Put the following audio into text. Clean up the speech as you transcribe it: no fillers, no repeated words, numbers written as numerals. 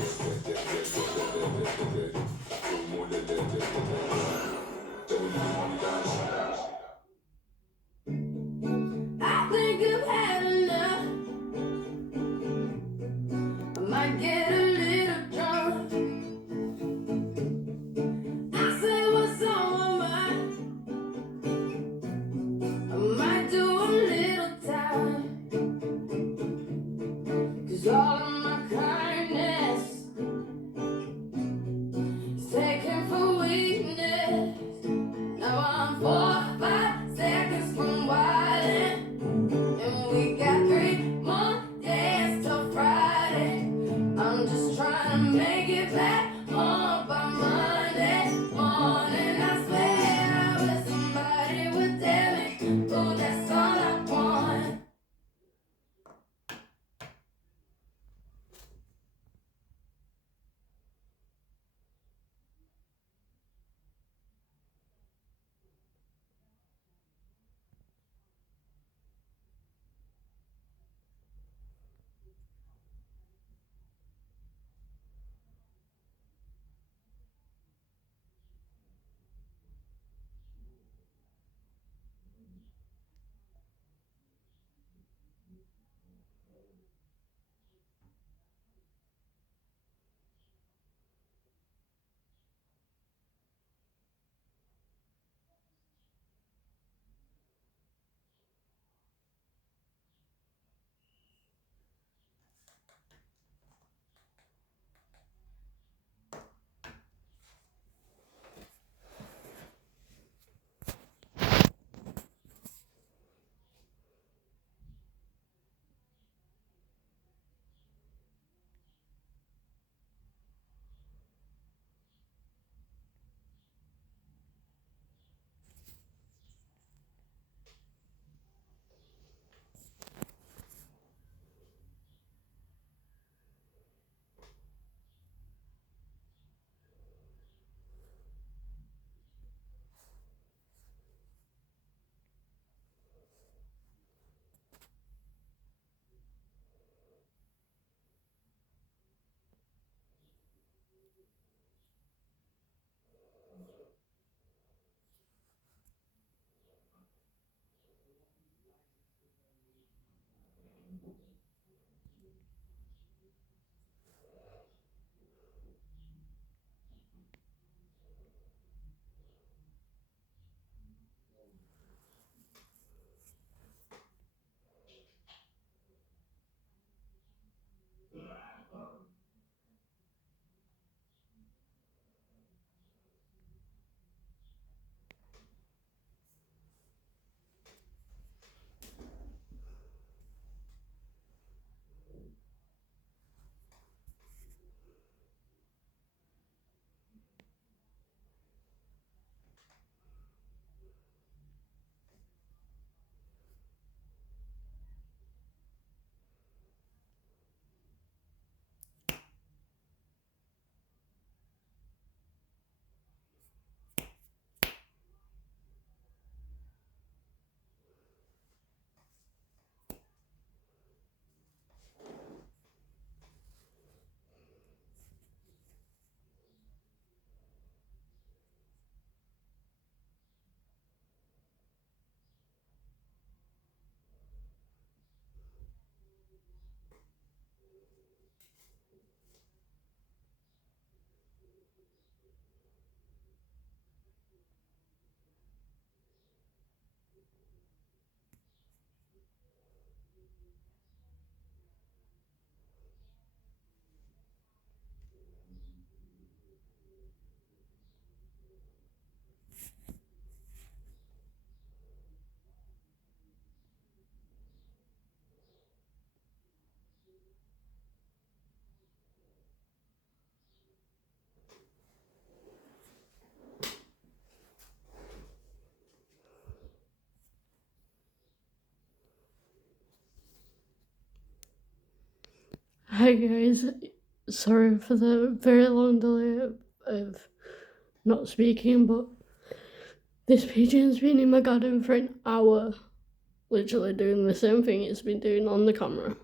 I think I've had enough. I might get a little drunk. I say what's on my mind. I might do a little time. 'Cause all of my kindness is taken for weakness. Now I'm 4 or 5 seconds from wildin', and we got 3 more days till Friday. I'm just trying to make it back home by Monday morning. I swear I wish somebody would tell me, oh, that's all I want. Hi guys, sorry for the very long delay of not speaking, but this pigeon's been in my garden for an hour, literally doing the same thing it's been doing on the camera.